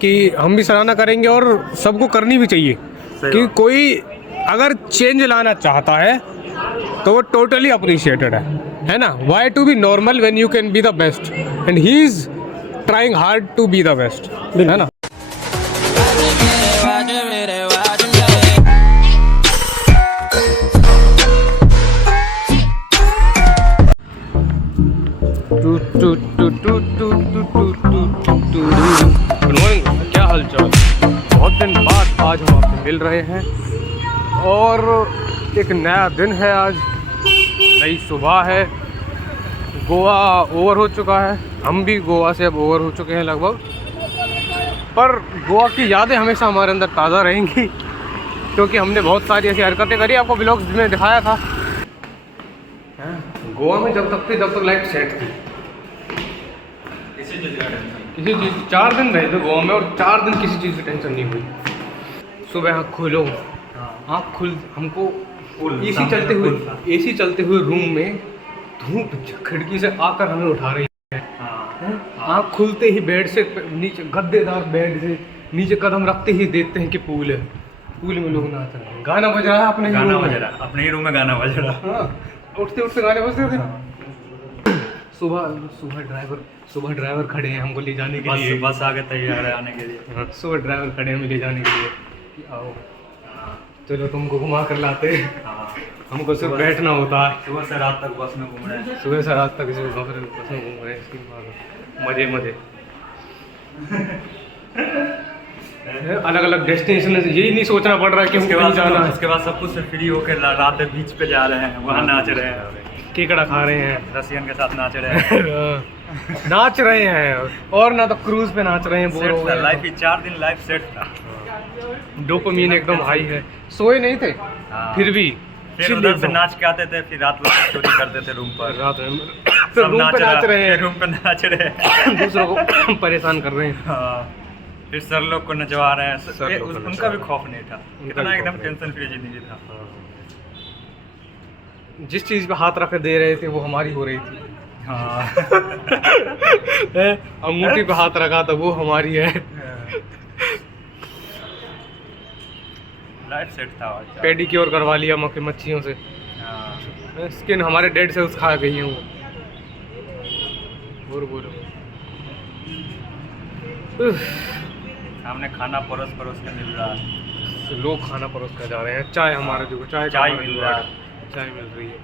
कि हम भी सराहना करेंगे और सबको करनी भी चाहिए कि कोई अगर चेंज लाना चाहता है तो वो टोटली अप्रिशिएटेड है ना। Why to be normal when you can be the best and he is trying hard to be the best, है ना। गुड मॉर्निंग, क्या हाल चाल। बहुत दिन बाद आज हम आपसे मिल रहे हैं और एक नया दिन है, आज नई सुबह है। गोवा ओवर हो चुका है, हम भी गोवा से अब ओवर हो चुके हैं लगभग, पर गोवा की यादें हमेशा हमारे अंदर ताज़ा रहेंगी क्योंकि हमने बहुत सारी ऐसी हरकतें करी। आपको ब्लॉग्स में दिखाया था गोवा में जब तक लाइफ सेट थी किसी चीज़ 4 दिन रहे थे गोवा में और 4 दिन किसी चीज़ की टेंशन नहीं हुई। सुबह आँख खोलो, आँख खुल, हमको एसी चलते हुए रूम में धूप खिड़की से आकर हमें उठा रही है। आँख खुलते ही बेड से नीचे, गद्देदार बेड से नीचे कदम रखते ही देखते हैं कि पूल है, पूल में लोग नाच रहे हैं, गाना बज रहा है अपने ही रूम में गाना बज रहा। उठते उठते गाने बजते थे। सुबह ड्राइवर खड़े हैं हमको ले जाने के लिए, बस आगे तैयार है आने के लिए। सुबह ड्राइवर खड़े हैं हमें ले जाने के लिए कि आओ चलो तुमको घुमा कर लाते हैं। हमको सिर्फ बैठना होता है। सुबह से रात तक बस में घूम रहे हैं, सुबह से रात तक बस में घूम रहे हैं, इसकी मजे अलग अलग डेस्टिनेशन। यही नहीं सोचना पड़ रहा है कि हमको कहीं जाना है। उसके बाद सब कुछ से फ्री होकर रात बीच पे जा रहे हैं, वहाँ नाच रहे हैं, केकड़ा खा रहे हैं, रसियन के साथ नाच रहे हैं। नाच रहे हैं और ना तो क्रूज पे नाच रहे हैं। बोर हो गए। लाइफ 4 दिन लाइफ सेट था। डोपामीन एकदम हाई है। सोए नहीं थे फिर भी फिर उधर से नाच के आते थे, फिर रात में चोरी करते थे रूम पर। रात में तो रूम पे नाच रहे हैं, रूम पे नाच रहे हैं, दूसरों को परेशान कर रहे हैं। हाँ, फिर सर लोग को नचवा रहे हैं। उनका भी खौफ नहीं था, इतना एकदम टेंशन फ्री जिंदगी था। जिस चीज पे हाथ रख दे रहे थे वो हमारी हो रही थी। हाँ। अंगूठी पे हाथ रखा था वो हमारी है। लाइफ सेट था। पेडिक्योर करवा लिया मच्छियों से। स्किन हमारे डेड सेल्स खा गई हैं वो। बोलो हमने खाना परोस के मिल रहा है, लोग खाना परोस कर जा रहे हैं। चाय हमारे जो चाय मिल रहा है, चाय मिल रही है।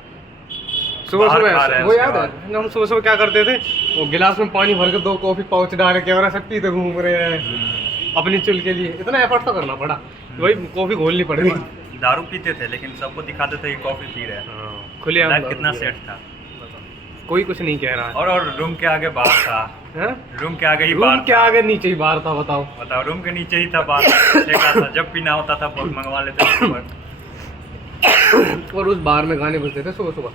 सुबह वो याद है हम सुबह क्या करते थे, वो गिलास में पानी भर के 2 कॉफी पाउच डाल के और शक्ति तो घूम रहे हैं अपनी चुल के लिए। इतना एफर्ट तो करना पड़ा, भाई कॉफी घोलनी पड़ेगी। दारू पीते थे लेकिन सबको दिखाते थे कि कॉफी पी रहे हैं। खुले आम कितना सेट था, कोई कुछ नहीं कह रहा है। और रूम के आगे बार था। रूम के आगे ही बार, रूम के आगे नीचे ही बार था। बताओ रूम के नीचे ही था बार। था जब पीना होता था मंगवा लेते थे। और उस बार में गाने बजते थे सुबह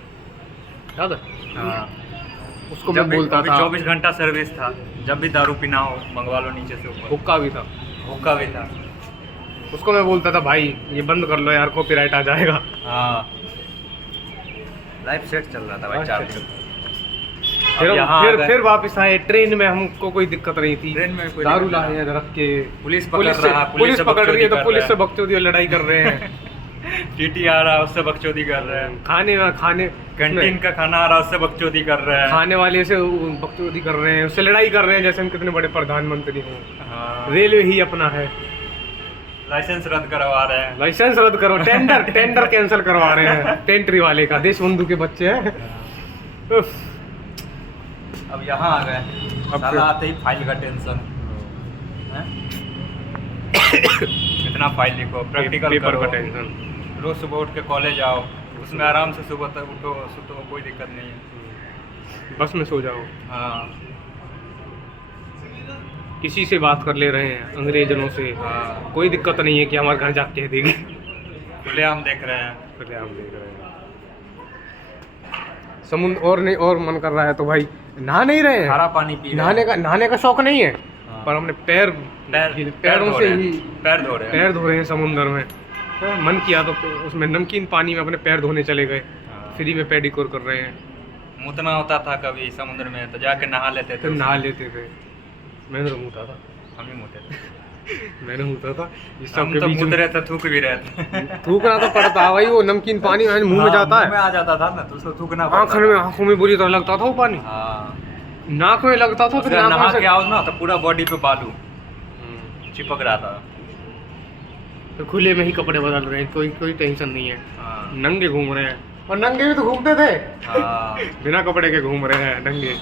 याद है? हाँ, उसको मैं बोलता था 24 घंटा सर्विस था, जब भी दारू पीना हो मंगवा लो नीचे से ऊपर। हुक्का भी था। उसको मैं बोलता था भाई ये बंद कर लो यार, कॉपीराइट आ जाएगा। हाँ, लाइफ सेट चल रहा था भाई 4 दिन। फिर वापस आए। ट्रेन में हमको कोई दिक्कत नहीं थी। ट्रेन में कोई दारू लाए रख के पुलिस पकड़ रही है तो पुलिस से बकचोदी और लड़ाई कर रहे हैं। टीटी आ रहा है उससे बकचोदी कर रहे हैं। खाने कैंटीन का खाना आ रहा है उससे बकचोदी कर रहे हैं। खाने वाले से बकचोदी कर रहे हैं, उससे लड़ाई कर रहे हैं जैसे हम कितने बड़े प्रधानमंत्री हों। हाँ, रेलवे ही अपना है। लाइसेंस रद्द करवा रहे हैं। लाइसेंस रद्द करो, टेंडर कैंसिल करवा रहे हैं टेंटरी वाले का। देशबंधु के बच्चे हैं। अब यहाँ आ गए, साला आते ही फाइल का टेंशन। इतना फाइल लिखो, प्रैक्टिकल पेपर का टेंशन। रोज सुबह उठ के कॉलेज आओ, उसमें आराम से सुबह तक उठो, कोई दिक्कत नहीं है। बस में सो जाओ। हाँ, किसी से बात कर ले रहे हैं अंग्रेजनों से। हाँ, कोई दिक्कत नहीं है कि हमारे घर जाके कह देगी। खुलेआम देख रहे हैं। समुद्र और मन कर रहा है तो भाई नहा नहीं रहे हैं। खारा पानी पी नहाने का शौक नहीं है। हाँ। पर हमने पैरों से ही पैर धो रहे हैं समुद्र में। मन किया तो उसमें नमकीन पानी में अपने पैर धोने चले गए। फ्री में पेडिक्योर कर रहे हैं। मुतना होता था कभी समुद्र में तो जाके नहा लेते थे। मैंने तो मुता था। हम ही मोटे थे। मैंने होता था इस हम सब के तो बीच मुँह में रहता, थूक भी रहता। थूकना तो पड़ता है भाई, वो नमकीन पानी मुंह में जाता मुंह में है, आ जाता था ना, तो उसको थूकना आंखों में बुरी तरह लगता था वो पानी, हाँ, नाक में लगता था, फिर अगर नाक नहा में के से आओ ना तो पूरा बॉडी पे बालू चिपक रहा था। तो खुले में ही कपड़े बदल रहे हैं, कोई टेंशन नहीं है, हाँ, नंगे घूम रहे हैं, और नंगे भी तो घूमते थे, हाँ, बिना कपड़े के घूम रहे हैं नंगे,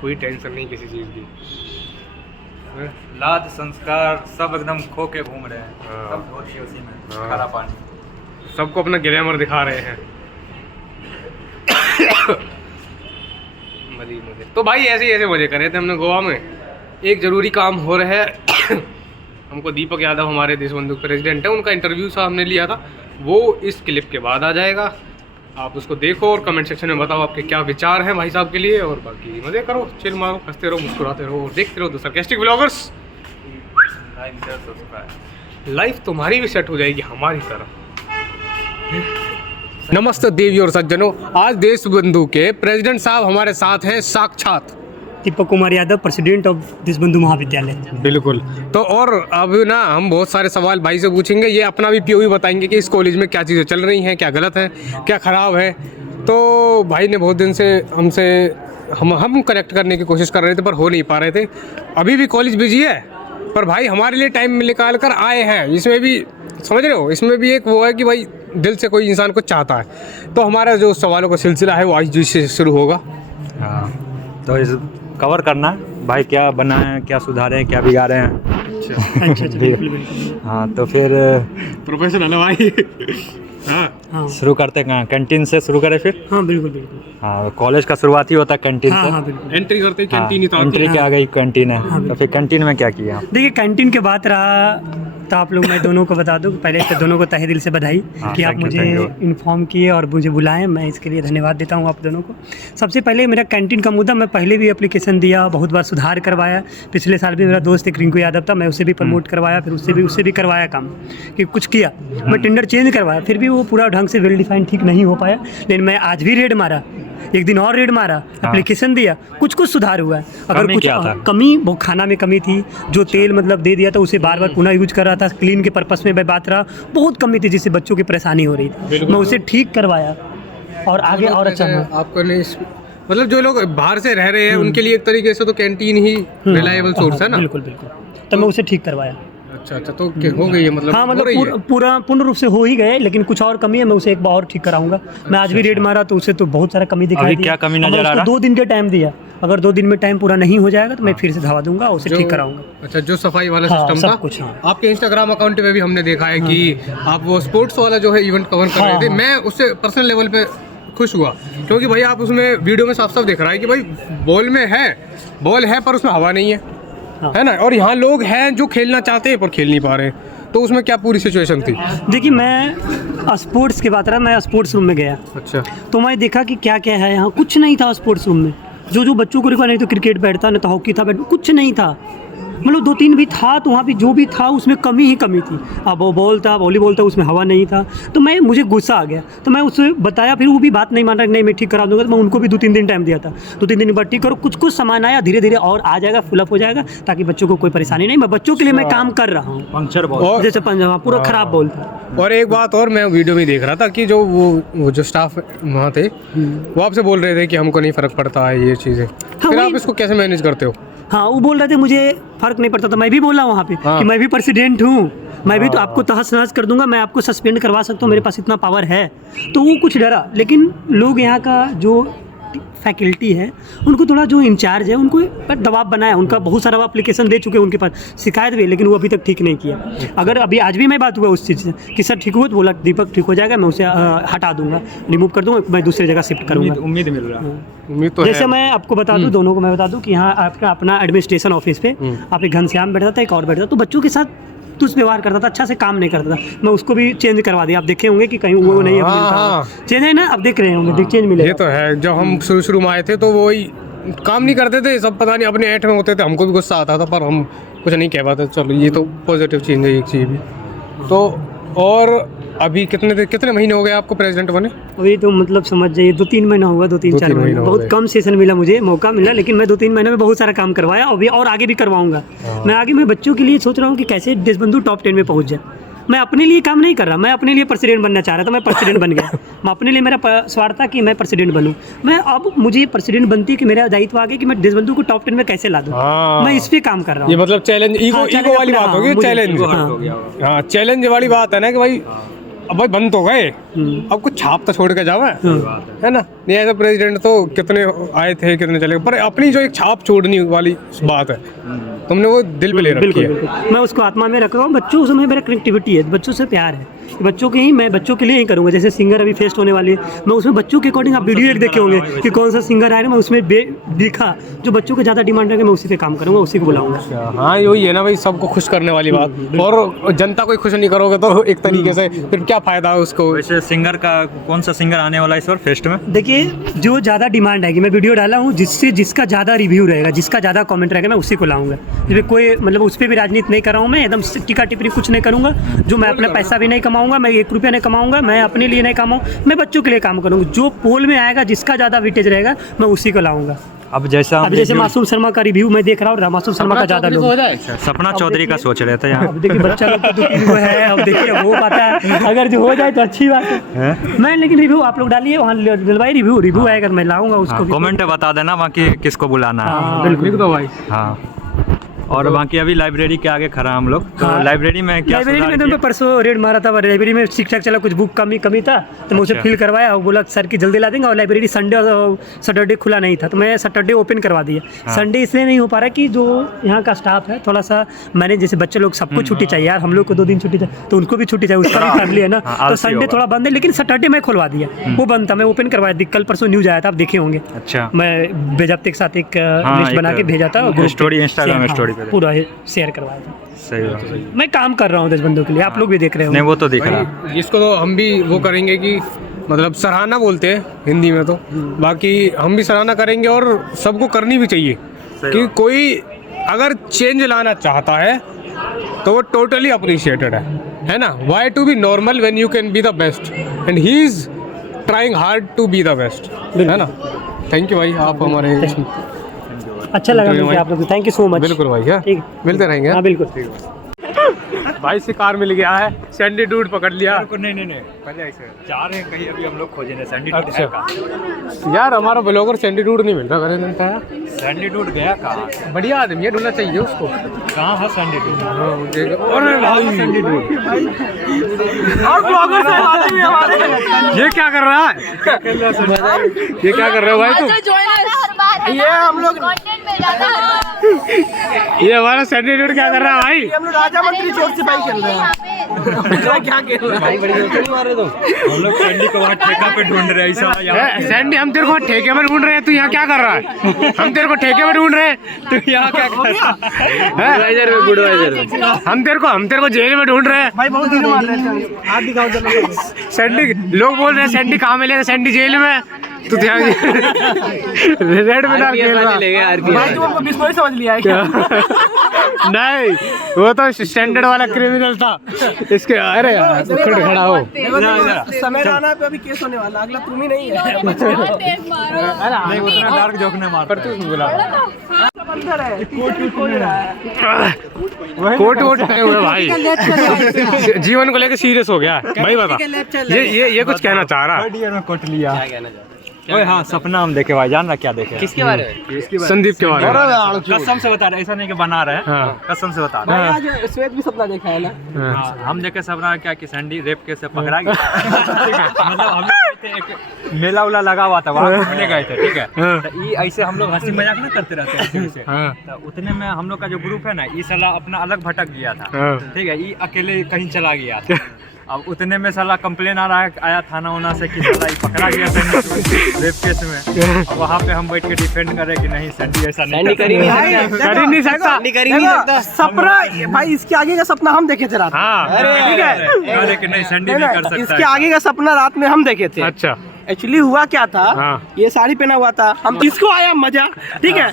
कोई टेंशन नहीं किसी चीज़ की। लाज संस्कार सब एकदम खो के घूम रहे हैं, हाँ। सब धो दिए उसी में हाँ। खारा पानी। सबको अपना ग्लैमर दिखा रहे हैं। मजे तो भाई ऐसे मजे करे थे हमने गोवा में। एक ज़रूरी काम हो रहा है हमको दीपक यादव हमारे देश बंधु प्रेसिडेंट है, उनका इंटरव्यू सा हमने लिया था, वो इस क्लिप के बाद आ जाएगा। आप उसको देखो और कमेंट सेक्शन में बताओ आपके क्या विचार हैं भाई साहब के लिए, और बाकी मज़े करो, चिल मारो, हंसते रहो, मुस्कुराते रहो और देखते रहो द सरकास्टिक व्लॉगर्स। लाइफ तुम्हारी भी सेट हो जाएगी हमारी तरह। नमस्ते देवी और सज्जनों, आज देश बंधु के प्रेसिडेंट साहब हमारे साथ हैं साक्षात। दीपक कुमार यादव, प्रेसिडेंट ऑफ देशबंधु महाविद्यालय। बिल्कुल। तो और अब ना हम बहुत सारे सवाल भाई से पूछेंगे, ये अपना भी पीओवी बताएंगे कि इस कॉलेज में क्या चीज़ें चल रही हैं, क्या गलत है, क्या ख़राब है। तो भाई ने बहुत दिन से हमसे हम कनेक्ट करने की कोशिश कर रहे थे पर हो नहीं पा रहे थे। अभी भी कॉलेज बिजी है पर भाई हमारे लिए टाइम निकाल कर आए हैं। इसमें भी समझ रहे हो, इसमें भी एक वो है कि भाई दिल से कोई इंसान को चाहता है। तो हमारा जो सवालों का सिलसिला है वो आज जी से शुरू होगा। हाँ, तो इस कवर करना भाई, क्या बना है, क्या सुधारे हैं, क्या बिगाड़े हैं। अच्छा बिल्कुल बिल्कुल। हाँ, तो फिर प्रोफेशनल है भाई। हाँ हाँ शुरू करते हैं कहाँ, कैंटीन से शुरू करें फिर। हाँ बिल्कुल बिल्कुल। हाँ, कॉलेज का शुरुआत ही होता है कैंटीन हाँ से। हाँ बिल्कुल। एंट्री करते ही हाँ, कैंटीन ही तो आती एंट्री है। के आ गई कैंटीन है, तो फिर कैंटीन में क्या किया। देखिए कैंटीन के बात रहा तो आप लोग, मैं दोनों को बता दूं, पहले तो दोनों को तहे दिल से बधाई हाँ, कि आप thank you, मुझे thank you। इन्फॉर्म किए और मुझे बुलाएं। मैं इसके लिए धन्यवाद देता हूं आप दोनों को। सबसे पहले मेरा कैंटीन का मुद्दा, मैं पहले भी एप्लीकेशन दिया, बहुत बार सुधार करवाया। पिछले साल भी मेरा दोस्त एक रिंकू यादव था, मैं उसे भी प्रमोट करवाया, फिर उससे भी करवाया काम कि कुछ किया। मैं टेंडर चेंज करवाया, फिर भी वो पूरा ढंग से वेल डिफाइंड ठीक नहीं हो पाया। लेकिन मैं आज भी रेड मारा, एक दिन और रेड मारा, एप्लीकेशन दिया, कुछ सुधार हुआ है। अगर कमी कुछ क्या था? कमी, वो खाना में कमी थी, जो तेल मतलब दे दिया था उसे बार बार पुनः यूज कर रहा था, क्लीन के पर्पस में मैं बात रहा, बहुत कमी थी जिससे बच्चों की परेशानी हो रही थी। मैं उसे ठीक करवाया और आगे और अच्छा हुआ। आपको ने मतलब जो लोग बाहर से रह रहे हैं उनके लिए एक तरीके से तो कैंटीन ही रिलायबल सोर्स है ना। बिल्कुल बिल्कुल। तो मैं उसे ठीक करवाया। अच्छा तो हो गई है, मतलब हाँ हो रही मतलब है। पूर्ण रूप से हो ही गए, लेकिन कुछ और कमी है, मैं उसे एक बार और ठीक कराऊंगा। मैं आज भी रेड मारा तो उसे तो बहुत सारा कमी दिखाई अभी दी। क्या कमी और मैं नजर आ उसको रहा? 2 दिन का टाइम दिया, अगर 2 दिन में टाइम पूरा नहीं हो जाएगा तो मैं फिर से धावा दूंगा, उसे ठीक कराऊंगा। अच्छा, जो सफाई वाला हाँ, सिस्टम सब था कुछ, हाँ। आपके इंस्टाग्राम अकाउंट पे भी हमने देखा है कि आप वो स्पोर्ट्स वाला जो है इवेंट कवर कर रहे थे। मैं उससे पर्सनल लेवल पे खुश हुआ क्योंकि भाई आप उसमें वीडियो में साफ साफ दिख रहा है कि भाई बॉल है पर उसमें हवा नहीं है, है ना। और यहाँ लोग हैं जो खेलना चाहते हैं पर खेल नहीं पा रहे, तो उसमें क्या पूरी सिचुएशन थी। देखिए, मैं स्पोर्ट्स की बात रहा, मैं स्पोर्ट्स रूम में गया अच्छा, तो मैं देखा कि क्या क्या है यहाँ। कुछ नहीं था स्पोर्ट्स रूम में, जो बच्चों को रिक्वायर, नहीं तो क्रिकेट बैठता, नहीं तो हॉकी था, कुछ नहीं था। मतलब 2-3 भी था तो वहाँ पे जो भी था उसमें कमी ही कमी थी। अब वो बॉल था, वॉलीबॉल था, उसमें हवा नहीं था। तो मुझे गुस्सा आ गया, तो मैं उससे बताया, फिर वो भी बात नहीं मान रहा, नहीं मैं ठीक करा दूंगा। तो मैं उनको भी 2-3 दिन टाइम दिया था, 2-3 दिन बाद ठीक करो। कुछ सामान आया, धीरे धीरे और आ जाएगा, फुलअप हो जाएगा, ताकि बच्चों को कोई परेशानी नहीं। मैं बच्चों के लिए मैं काम कर रहा हूँ। पंक्चर बॉल और जैसे पंजाब पूरा खराब बॉल था। और एक बात और, मैं वीडियो में देख रहा था कि जो वो जो स्टाफ वहाँ थे वो आपसे बोल रहे थे कि हमको नहीं फर्क पड़ता है ये चीज़ें। फिर आप इसको कैसे मैनेज करते हो। हाँ, वो बोल रहे थे मुझे फर्क नहीं पड़ता था। मैं भी बोला वहाँ पे कि मैं भी प्रेसिडेंट हूँ, मैं भी तो आपको तहस नहस कर दूंगा, मैं आपको सस्पेंड करवा सकता हूँ, मेरे पास इतना पावर है। तो वो कुछ डरा, लेकिन लोग यहाँ का जो फैकल्टी है, उनको थोड़ा जो इंचार्ज है उनको पर दबाव बनाया। उनका बहुत सारा एप्लीकेशन दे चुके हैं, उनके पास शिकायत भी है, लेकिन वो अभी तक ठीक नहीं किया। अगर अभी आज भी मैं बात हुआ उस चीज़ से कि सर ठीक हुआ, तो बोला दीपक ठीक हो जाएगा, मैं उसे हटा दूंगा, रिमूव कर दूंगा, मैं दूसरी जगह शिफ्ट करूँगा। उम्मीद मिल रहा है। उम्मीद तो जैसे है। मैं आपको बता दूं, दोनों को मैं बता दूं कि यहाँ आपका अपना एडमिनिस्ट्रेशन ऑफिस पे आप एक घनश्याम बैठता था, एक और बैठता था, तो बच्चों के साथ दुष्व्यवहार करता था, अच्छा से काम नहीं करता था। मैं उसको भी चेंज करवा दिया। आप देखे होंगे कि कहीं वो नहीं चेंज है ना, अब देख रहे होंगे, चेंज मिलेगा। ये तो है। जब हम शुरू में आए थे तो वही काम नहीं करते थे, सब पता नहीं अपने ऐठ में होते थे, हमको भी गुस्सा आता था पर हम कुछ नहीं कह पाते। चलो, ये तो पॉजिटिव चेंज है एक चीज़ भी। तो और अभी कितने महीने हो गए आपको प्रेसिडेंट बने? वही तो मतलब समझ जाइए 2-3 महीना हुआ, 2-3-4 महीना। बहुत कम सेशन मिला मुझे, मौका मिला, लेकिन मैं 2-3 महीने में बहुत सारा काम करवाया और आगे भी करवाऊंगा। मैं बच्चों के लिए सोच रहा हूँ कि कैसे देशबंधु टॉप 10 में पहुँच जाए। मैं अपने लिए काम नहीं कर रहा, मैं अपने लिए प्रेसिडेंट बनना चाह रहा था, मैं प्रेसिडेंट बन गया। मैं अपने लिए, मेरा स्वार्थ था कि मैं प्रेसिडेंट बनूं। मैं अब मुझे प्रेसिडेंट बनती है कि मेरा दायित्व आ गया कि मैं देशबंधु को टॉप 10 में कैसे ला दूं। मैं इस पे काम कर रहा हूँ। ये मतलब चैलेंज, ईगो वाली बात होगी, चैलेंज। हाँ, चैलेंज वाली बात है ना कि भाई अब भाई बन तो गए, अब कुछ छाप तो छोड़ के जाओ, है ना। नहीं ऐसा प्रेसिडेंट तो कितने आए थे, कितने चले गए, पर अपनी जो एक छाप छोड़ने वाली बात है, तुमने वो दिल पे ले रखी है। मैं उसको आत्मा में रख रहा हूँ। बच्चों से मेरा कनेक्टिविटी है, बच्चों से प्यार है, बच्चों के ही, मैं बच्चों के लिए ही करूँगा। जैसे सिंगर अभी फेस्ट होने वाली है, मैं उसमें बच्चों के अकॉर्डिंग, आप वीडियो एक देखे होंगे कि कौन सा सिंगर आएगा, मैं उसमें दिखा जो बच्चों के ज़्यादा डिमांड है, मैं उसी पे काम करूँगा, उसी को बुलाऊंगा। हाँ, यही है ना भाई, सबको खुश करने वाली बात। और जनता को खुश नहीं करोगे तो एक तरीके से फिर क्या फायदा है उसको। वैसे सिंगर का कौन सा सिंगर आने वाला है इस बार फेस्ट में? देखिए, जो ज़्यादा डिमांड आएगी, मैं वीडियो डाला हूँ, जिसका ज़्यादा रिव्यू रहेगा, जिसका ज़्यादा कमेंट रहेगा, मैं उसी को लाऊंगा। जिसमें कोई मतलब उस पर भी राजनीति नहीं कर रहा हूँ, मैं एकदम टीका टिप्पणी कुछ नहीं करूँगा। जो मैं अपना पैसा भी नहीं कमाऊँगा, मैं 1 रुपया नहीं कमाऊँगा, मैं अपने लिए नहीं कमाऊँ, मैं बच्चों के लिए काम करूँगा। जो पोल में आएगा, जिसका ज़्यादा वेटेज रहेगा, मैं उसी को लाऊँगा। अब जैसे मासूम शर्मा का रिव्यू मैं देख रहा हूँ, मासूम शर्मा का ज़्यादा लोग। सपना चौधरी का सोच रहे थे यहाँ। अब देखिए, बच्चा लोग तो 2-3 को है, अब देखिए हो पाता है, अगर जो हो जाए तो अच्छी बात है। मैं लेकिन रिव्यू आप लोग डालिए, वहाँ दिलवाई रिव्यू आएगा, मैं लाऊंगा उसको। कमेंट बता देना बाकी किसको बुलाना है। बिल्कुल भाई। हाँ, और बाकी अभी लाइब्रेरी के आगे खड़ा हम लोग। तो लाइब्रेरी में क्या, लाइब्रेरी में तो परसों रेड मारा था, लाइब्रेरी में ठीक ठाक चला, कुछ बुक कमी था, तो मैं उसे फिल करवाया और बोला सर की जल्दी ला देंगे। और लाइब्रेरी संडे और सैटरडे खुला नहीं था, तो मैं सैटरडे ओपन करवा दिया। संडे इसलिए नहीं हो पा रहा कि जो यहाँ का स्टाफ है थोड़ा सा, मैंने जैसे बच्चे लोग सबको छुट्टी चाहिए यार, हम लोग को 2 दिन छुट्टी चाहिए, तो उनको भी छुट्टी चाहिए, उसका भी फैमिली है ना। तो संडे थोड़ा बंद है, लेकिन सैटरडे मैं खुलवा दिया, वो बंद था, मैं ओपन करवाया। कल परसों न्यूज आया था, आप देखे होंगे। अच्छा, मैं बेजाब्ते के साथ एक लिस्ट बना के भेजा था, स्टोरी, इंस्टाग्राम स्टोरी पे पूरा शेयर करवाया था। सही बात। मैं काम कर रहा हूँ देशबंधु के लिए, आप लोग भी देख रहे हो। नहीं, वो तो दिख रहा है। इसको तो हम भी वो करेंगे कि मतलब सराहना बोलते हैं हिंदी में, तो बाकी हम भी सराहना करेंगे और सबको करनी भी चाहिए कि कोई अगर चेंज लाना चाहता है तो वो टोटली अप्रिशिएटेड है ना। Why to be normal when you can be the best, and he is trying hard to be the best, है ना। थैंक यू भाई, आप हमारे अच्छा लगा मुझे आप लोग, थैंक यू सो मच। बिल्कुल भाई, है ठीक, मिलते रहेंगे। हाँ बिल्कुल। भाई से कार मिल गया है, सैंडी डूड पकड़ लिया। नहीं, पहले ऐसे जा रहे हैं कहीं, अभी हम लोग खोजे सैंडी डूड। अच्छा यार, हमारा ब्लॉगर सैंडी डूड नहीं मिल रहा, सैंडी डूड गया कहाँ? बढ़िया आदमी है, ढूंढना चाहिए उसको। कहाँ है सैंडी डूड? अरे भाई सैंडी डूड, और ब्लॉगर से बात नहीं हमारे। ये क्या कर रहा है, ये क्या कर रहे हो भाई तुम? ये हम लोग कंटेंट में जाता है। ये हमारा सैंडी डूड क्या कर रहा है भाई? हम लोग राजा मंत्री चौक से भाई खेल रहे हैं। क्या खेल रहे हैं? बड़ी जोर नहीं मार रहे तुम। हम लोग सैंडी को वहाँ ठेका पे ढूंढ रहे हैं। सैंडी, हम तेरे को ठेके में ढूंढ रहे हैं, तू यहाँ क्या कर रहा है? हम तेरे को ठेके में ढूंढ रहे हैं, तू यहाँ क्या कर रहा है? हम तेरे को जेल में ढूंढ रहे हैं भाई, बहुत देर मार रहे हैं। आप दिखाओ जरा। सैंडी, लोग बोल रहे हैं सैंडी कहाँ मिलेगा, सैंडी जेल में। तू ध्यान रेड में डाल खेल रहा भाई, तुम हमको बिस्कोई समझ लिया है क्या? नहीं, वो तो स्टैंडर्ड वाला क्रिमिनल था इसके। अरे यार खड़ा हो, समय राणा पे अभी केस होने वाला, अगला तुम ही नहीं है। डार्क जोक ने मार पर तू बोला अंदर है, कोट वोट नहीं हुआ भाई, जीवन को लेकर सीरियस हो गया भाई। बता, ये कुछ कहना चाह रहा है? कोट लिया। ओए हाँ, सपना हम देखे भाई, जान रहा क्या देखे? किसके बारे में? संदीप के बारे में। कसम से बता रहे, ऐसा नहीं कि बना रहे हैं, कसम से बता रहे हैं। आज श्वेत भी सपना देखा है ना। हम देखे सपना क्या कि सैंडी रेप केस से पकड़ा गया। ठीक है, मतलब हम लोग गए थे, एक मेला उला लगा हुआ था, वहाँ घूमने गए थे। ठीक है, तो ये ऐसे हम लोग हंसी मजाक ना करते रहते हैं ऐसे। तो उतने में हम लोग का जो ग्रुप है ना, ये साला अपना अलग भटक गया था। ठीक है, ये अकेले कहीं चला गया था। अब उतने में साला कंप्लेन आया थाना उना से कि साला ये पकड़ा गया रेप केस में। अब वहाँ पे हम बैठ के डिफेंड कर रहे कि नहीं, सैंडी ऐसा नहीं कर ही नहीं सकता। सपना भाई, इसके आगे का सपना हम देखे थे रात में। ठीक है, लेकिन नहीं, सैंडी भी कर सकता है। इसके आगे का सपना रात में हम देखे थे। अच्छा, एक्चुअली हुआ क्या था, ये साड़ी पहना हुआ था, हम किसको आया मजा। ठीक है,